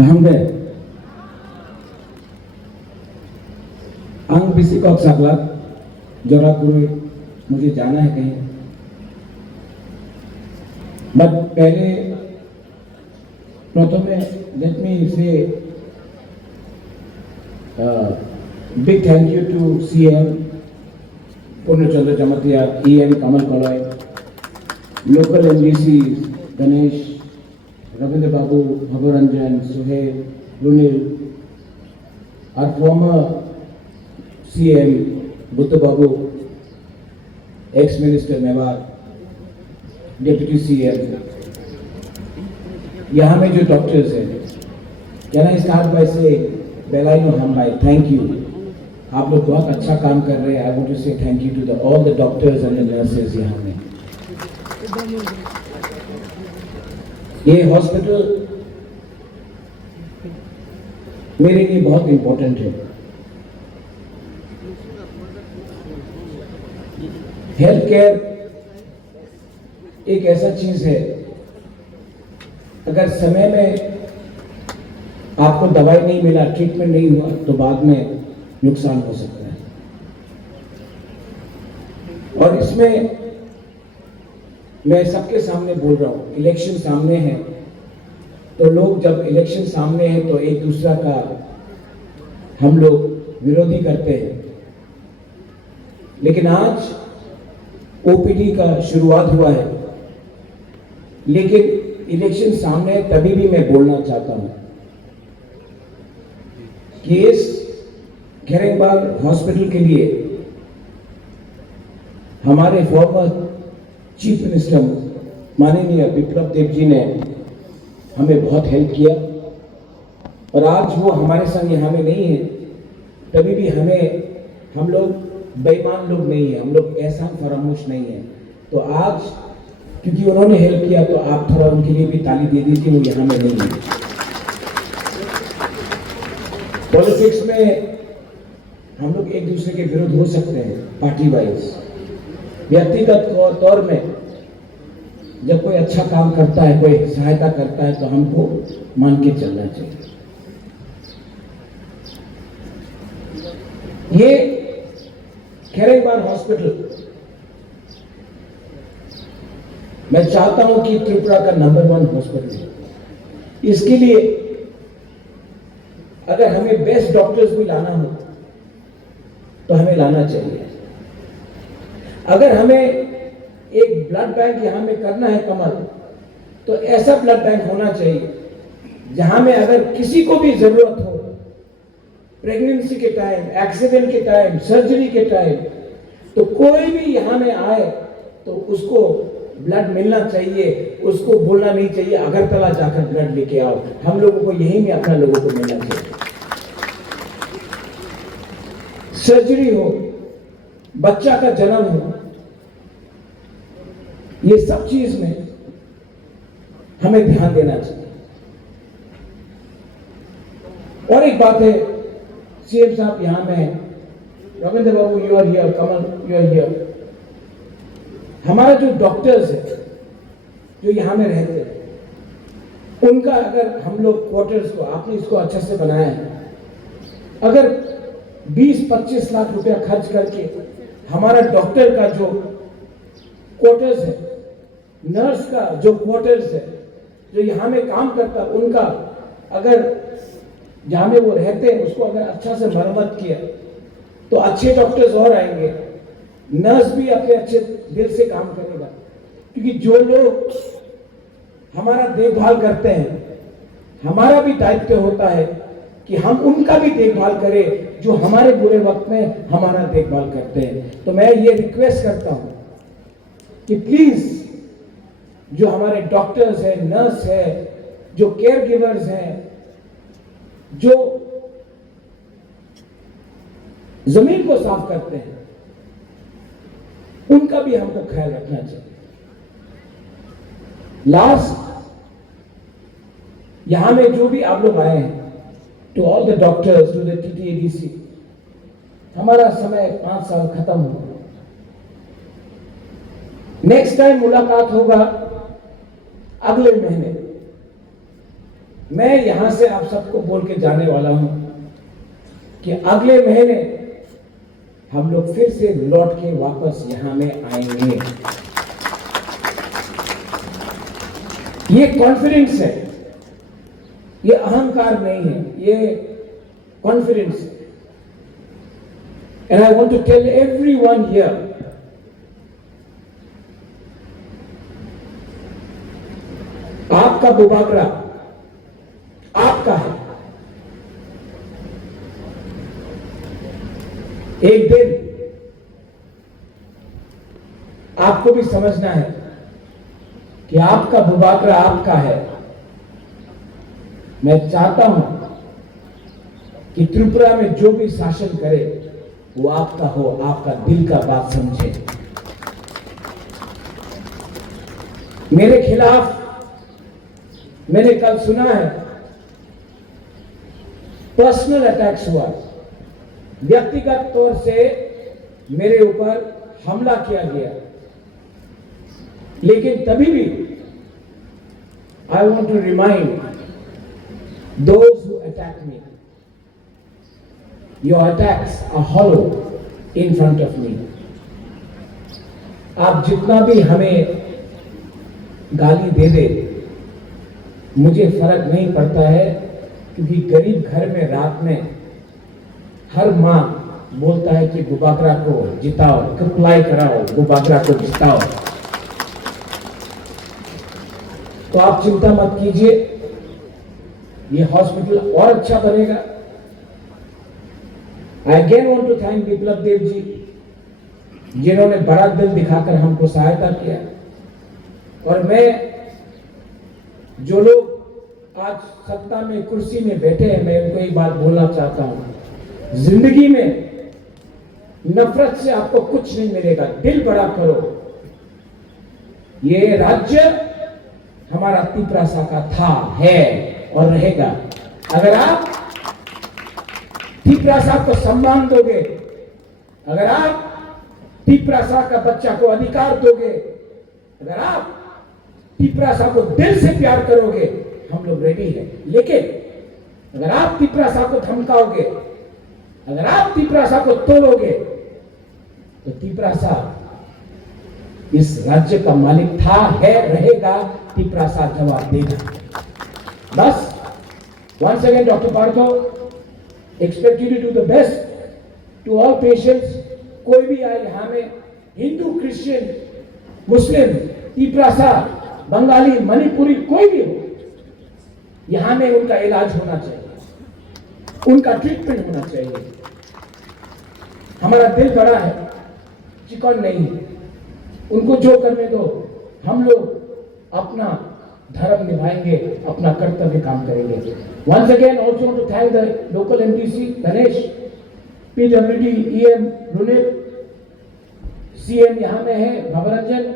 कहाँ गए? आंग बिसी कॉक साकला जरा कुरे मुझे जाना है कहीं, बट पहले प्रथमे लेट मी से big thank you to CM Purnachandra Jamatia, EM Kamal Kalai, local MDCs Ganesh, Ravindra Babu, Bhavaranjan, Suhail, Runil, our former CM Bhutta Babu, ex-minister Mewar, deputy CM, यहाँ में जो डॉक्टर्स हैं, can I start by saying बेलाइनो हम भाई thank you, आप लोग बहुत अच्छा काम कर रहे हैं. I want to say thank you to the all the doctors and the nurses. यहाँ में ये हॉस्पिटल मेरे लिए बहुत इंपॉर्टेंट है. हेल्थ केयर एक ऐसा चीज है, अगर समय में आपको दवाई नहीं मिला, ट्रीटमेंट नहीं हुआ, तो बाद में नुकसान हो सकता है. और इसमें मैं सबके सामने बोल रहा हूं, इलेक्शन सामने है, तो लोग जब इलेक्शन सामने है तो एक दूसरा का हम लोग विरोधी करते हैं. लेकिन आज ओपीडी का शुरुआत हुआ है, लेकिन इलेक्शन सामने है, तभी भी मैं बोलना चाहता हूं कि इस घेरेंगबाग हॉस्पिटल के लिए हमारे फॉर्मर चीफ मिनिस्टर माननीय विप्लव देव जी ने हमें बहुत हेल्प किया. और आज वो हमारे संग यहाँ में नहीं है, तभी भी हम लोग बेईमान लोग नहीं है, हम लोग एहसान फरामोश नहीं है. तो आज क्योंकि उन्होंने हेल्प किया, तो आप थोड़ा उनके लिए भी ताली दे दीजिए. वो यहाँ में नहीं है. पॉलिटिक्स में हम लोग एक दूसरे के विरुद्ध हो सकते हैं, पार्टी वाइज. व्यक्तिगत तौर में जब कोई अच्छा काम करता है, कोई सहायता करता है, तो हमको मान के चलना चाहिए. ये घेरेंगबाग हॉस्पिटल मैं चाहता हूं कि त्रिपुरा का नंबर 1 हॉस्पिटल है. इसके लिए अगर हमें बेस्ट डॉक्टर्स भी लाना हो तो हमें लाना चाहिए. अगर हमें एक ब्लड बैंक यहां में करना है कमल, तो ऐसा ब्लड बैंक होना चाहिए जहां में अगर किसी को भी जरूरत हो, प्रेगनेंसी के टाइम, एक्सीडेंट के टाइम, सर्जरी के टाइम, तो कोई भी यहां में आए तो उसको ब्लड मिलना चाहिए. उसको बोलना नहीं चाहिए अगरतला जाकर ब्लड लेके आओ. हम लोगों को यहीं में अपना लोगों को मिलना चाहिए. सर्जरी हो, बच्चा का जन्म हो, ये सब चीज में हमें ध्यान देना चाहिए. और एक बात है, सीएम साहब यहां में है, Ravindra Babu you are here, Kamal you are here. हमारा जो डॉक्टर्स है जो यहां में रहते हैं, उनका अगर हम लोग क्वार्टर्स को, आपने इसको अच्छे से बनाया है, अगर 20-25 लाख रुपया खर्च करके हमारा डॉक्टर का जो क्वार्टर्स है, नर्स का जो क्वार्टर्स है, जो यहाँ में काम करता, उनका अगर जहां में वो रहते हैं उसको अगर अच्छा से मरम्मत किया, तो अच्छे डॉक्टर्स और आएंगे. नर्स भी अपने अच्छे दिल से काम करेगा. क्योंकि जो लोग हमारा देखभाल करते हैं, हमारा भी दायित्व होता है कि हम उनका भी देखभाल करें, जो हमारे बुरे वक्त में हमारा देखभाल करते हैं. तो मैं ये रिक्वेस्ट करता हूं कि प्लीज जो हमारे डॉक्टर्स हैं, नर्स है, जो केयर गिवर्स हैं, जो जमीन को साफ करते हैं, उनका भी हमको ख्याल रखना चाहिए. लास्ट यहां में जो भी आप लोग आए हैं, to all the doctors, to the TTADC, हमारा समय 5 साल खत्म हो. नेक्स्ट टाइम मुलाकात होगा अगले महीने. मैं यहां से आप सबको बोल के जाने वाला हूं कि अगले महीने हम लोग फिर से लौट के वापस यहां में आएंगे। ये कॉन्फिडेंस है, ये अहंकार नहीं है, ये कॉन्फिडेंस है। And I want to tell everyone here, आपका बुबागरा आपका है। एक दिन आपको भी समझना है कि आपका बुबागरा आपका है। मैं चाहता हूं कि त्रिपुरा में जो भी शासन करे वो आपका हो, आपका दिल का बात समझे। मेरे खिलाफ मैंने कल सुना है पर्सनल अटैक्स हुआ, व्यक्तिगत तौर से मेरे ऊपर हमला किया गया, लेकिन तभी भी I want to remind those who attack me, your attacks are hollow in front of me. आप जितना भी हमें गाली दे दे, मुझे फर्क नहीं पड़ता है, क्योंकि गरीब घर में रात में हर मां बोलता है कि बुबागरा को जिताओ, कंप्लाई कराओ, बुबागरा को जिताओ। तो आप चिंता मत कीजिए, ये हॉस्पिटल और अच्छा बनेगा। I again want to thank Biplab Deb ji, जिन्होंने बड़ा दिल दिखाकर हमको सहायता किया। और मैं, जो लोग आज सत्ता में कुर्सी में बैठे हैं, मैं उनको एक बात बोलना चाहता हूं, जिंदगी में नफरत से आपको कुछ नहीं मिलेगा, दिल बड़ा करो। ये राज्य हमारा तिपरासा का था, है और रहेगा। अगर आप तिपरासा को सम्मान दोगे, अगर आप तिपरासा का बच्चा को अधिकार दोगे, अगर आप तिपरासा को दिल से प्यार करोगे, हम लोग रेडी हैं। लेकिन अगर आप तिपरासा को धमकाओगे, अगर आप तिपरासा को तोड़ोगे, तो तिपरासा इस राज्य का मालिक था, है, रहेगा। तिपरासा जवाब देगा। बस once again, Dr. Partho, expect you to do the best to all patients. कोई भी आए यहाँ में, हिंदू, क्रिश्चियन, मुस्लिम, तिपरासा, बंगाली, मणिपुरी, कोई भी हो, यहां में उनका इलाज होना चाहिए, उनका ट्रीटमेंट होना चाहिए। हमारा दिल बड़ा है, चिकन नहीं है। उनको जो करने दो, हम लोग अपना धर्म निभाएंगे, अपना कर्तव्य काम करेंगे। Once again also to thank the local MDC Ganesh, PWD EM Runil, CM यहां में है भवरंजन।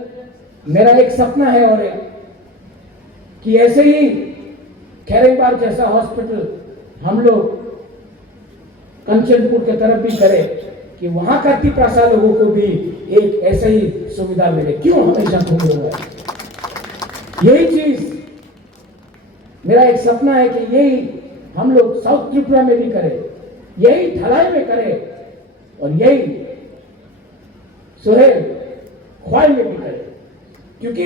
मेरा एक सपना है और कि ऐसे ही खैरेबार जैसा हॉस्पिटल हम लोग कंचनपुर की तरफ भी करें, कि वहां का तिपरासा लोगों को भी एक ऐसा ही सुविधा मिले। क्यों हमेशा घूम रहा है? यही चीज मेरा एक सपना है कि यही हम लोग साउथ त्रिपुरा में भी करें, यही ढलाई में करें, और यही सुहेल ख्वाई में भी करें। क्योंकि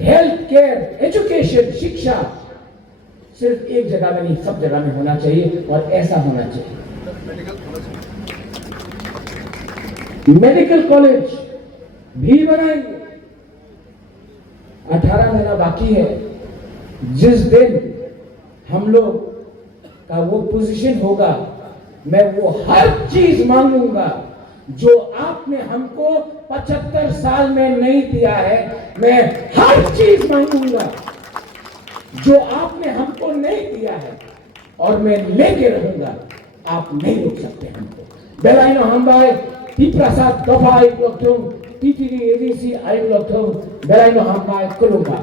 हेल्थ केयर, एजुकेशन, शिक्षा सिर्फ एक जगह में नहीं, सब जगह में होना चाहिए, और ऐसा होना चाहिए। मेडिकल कॉलेज भी बनाएंगे। 18 महीना बाकी है। जिस दिन हम लोग का वो पोजीशन होगा, मैं वो हर चीज मांगूंगा जो आपने हमको 75 साल में नहीं दिया है। मैं हर चीज मांगूंगा जो आपने हमको नहीं दिया है, और मैं लेके रहूंगा। आप नहीं रोक सकते हमको। बेलाइनो हमबाई तिपरासा दफा आई लोग तुम, टीटीडी एडीसी आई लोग तुम, बेलाइनो हमबाई करूंगा।